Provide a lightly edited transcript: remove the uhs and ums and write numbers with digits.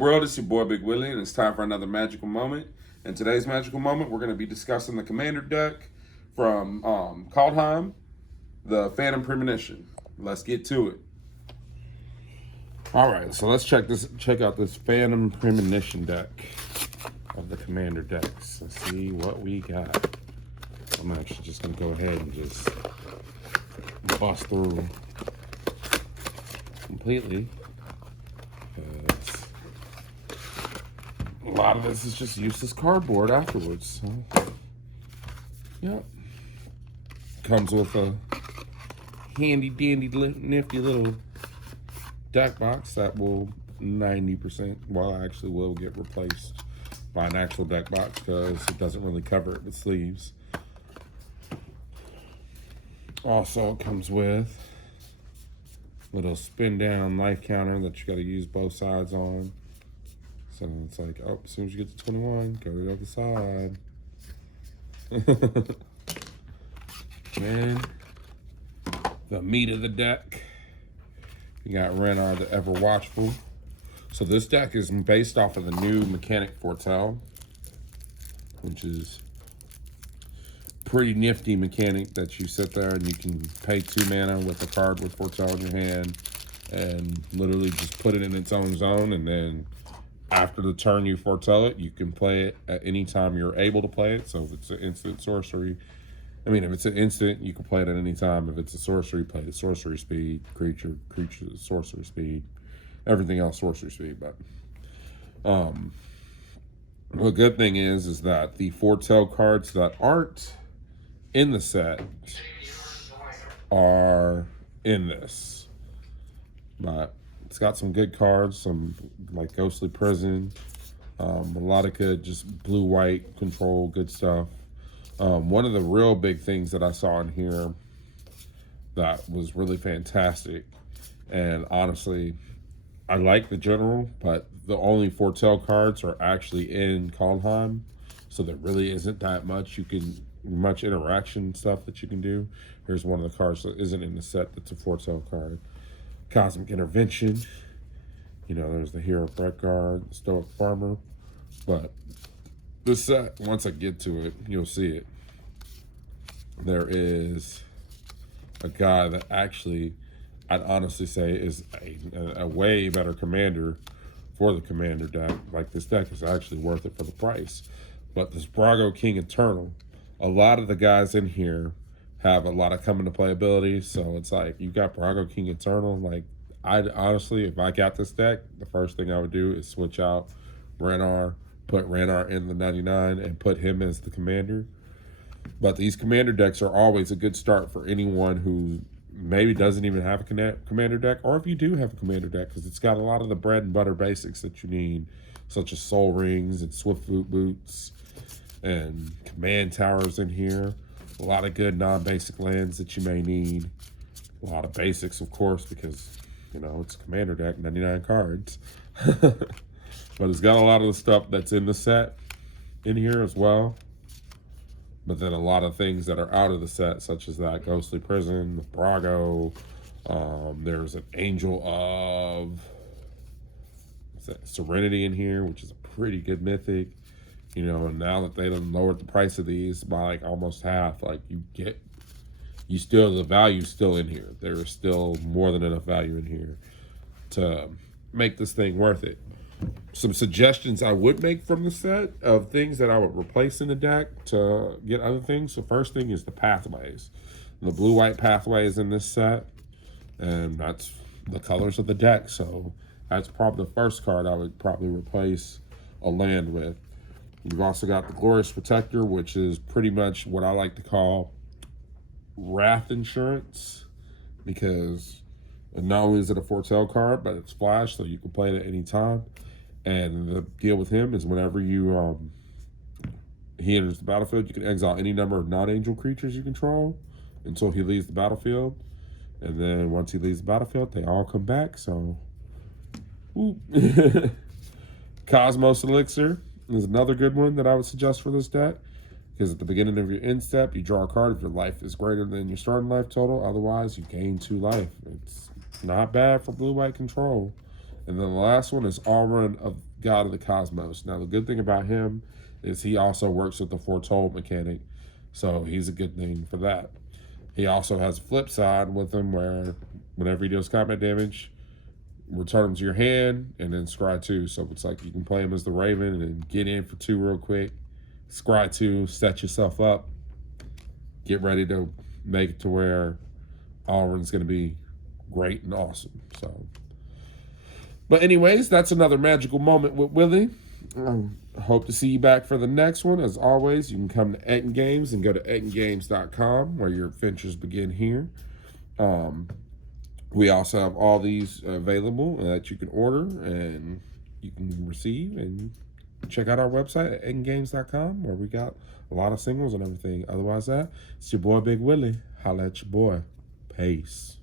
world? It's your boy Big Willie, and it's time for another magical moment. In today's magical moment, we're going to be discussing the commander deck from Kaldheim, the Phantom Premonition. Let's get to it. All right, so let's check out this Phantom Premonition deck of the commander decks. Let's see what we got. I'm actually just going to go ahead and just bust through completely. A lot of this is just useless cardboard afterwards. So, yep. Comes with a handy dandy nifty little deck box that will 90%, well, actually will get replaced by an actual deck box because it doesn't really cover it with sleeves. Also, it comes with a little spin down life counter that you got to use both sides on. So it's like, oh, as soon as you get to 21, go to the other side. And the meat of the deck, you got Ranar the Ever-Watchful. So this deck is based off of the new mechanic Foretold, which is pretty nifty mechanic that you sit there and you can pay 2 mana with a card with Foretold in your hand and literally just put it in its own zone, and then after the turn you foretell it, you can play it at any time you're able to play it. So if it's an instant sorcery, if it's an instant, you can play it at any time. If it's a sorcery, play it at sorcery speed, creature sorcery speed, everything else sorcery speed. But the good thing is that the Foretold cards that aren't in the set are in this. But it's got some good cards, some like Ghostly Prison, a lot of good just blue-white control, good stuff. One of the real big things that I saw in here that was really fantastic, and honestly, I like the general, but the only Foretold cards are actually in Kaldheim, so there really isn't that much much interaction stuff that you can do. Here's one of the cards that isn't in the set that's a Foretold card. Cosmic Intervention. There's the Hero of Bretagard, the Stoic Farmer. But this set, once I get to it, you'll see it. There is a guy that actually, I'd honestly say, is a way better commander for the commander deck. Like, this deck is actually worth it for the price. But this Brago King Eternal, a lot of the guys in here have a lot of come into play abilities, so it's like you got Brago King Eternal. Like, I'd honestly, if I got this deck, the first thing I would do is switch out Ranar, put Ranar in the 99, and put him as the commander. But these commander decks are always a good start for anyone who maybe doesn't even have a commander deck, or if you do have a commander deck, because it's got a lot of the bread and butter basics that you need, such as Soul Rings and Swift Boots and command towers in here. A lot of good non-basic lands that you may need. A lot of basics, of course, because, it's a commander deck, 99 cards. But it's got a lot of the stuff that's in the set in here as well. But then a lot of things that are out of the set, such as that Ghostly Prison, Brago. There's an Angel of Serenity in here, which is a pretty good mythic. And now that they done lowered the price of these by like almost half, like the value's still in here. There is still more than enough value in here to make this thing worth it. Some suggestions I would make from the set of things that I would replace in the deck to get other things. The first thing is the pathways. The blue-white pathways in this set, and that's the colors of the deck. So that's probably the first card I would probably replace a land with. You've also got the Glorious Protector, which is pretty much what I like to call Wrath Insurance, because not only is it a Foretold card, but it's flash, so you can play it at any time. And the deal with him is whenever he enters the battlefield, you can exile any number of non-angel creatures you control until he leaves the battlefield. And then once he leaves the battlefield, they all come back. So, Cosmos Elixir is another good one that I would suggest for this deck, because at the beginning of your end step, you draw a card if your life is greater than your starting life total. Otherwise, you gain 2 life. It's not bad for blue-white control. And then the last one is Alrun of God of the Cosmos. Now, the good thing about him is he also works with the Foretold mechanic, so he's a good thing for that. He also has a flip side with him where whenever he deals combat damage, return him to your hand and then scry 2. So it's like you can play him as the Raven and get in for 2 real quick, scry 2, set yourself up, get ready to make it to where Alrun's going to be great and awesome. So, but anyways, that's another magical moment with Willie. Hope to see you back for the next one. As always, you can come to EttinGames and go to EttinGames.com where your adventures begin here. We also have all these available that you can order and you can receive, and check out our website at EttinGames.com where we got a lot of singles and everything. Otherwise, it's your boy Big Willie. Holla at your boy. Peace.